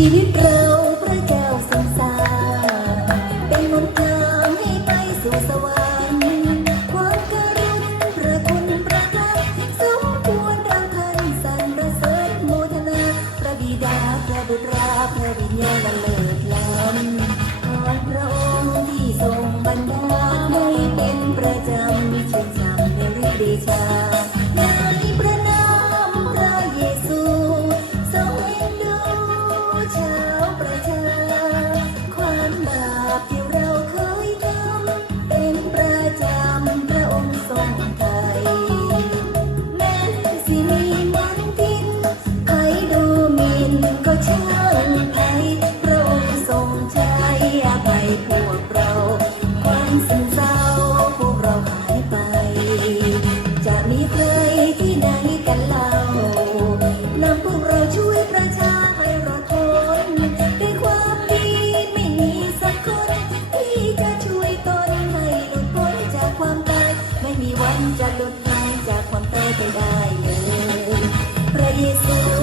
ชีวิตเราพระเจ้าทรงสร้างเป็นหนทางให้ไปสู่สวรรค์ความกรุณพระคุณประทานสมควรเราท่านสรรเสริญโมทนา พระบิดาพระบุตราพระวิญญาณเลิศล้ำขอพระองค์ที่ทรงบันดาลให้เป็นประจำมีชื่นชมในฤทธิ์เดชา is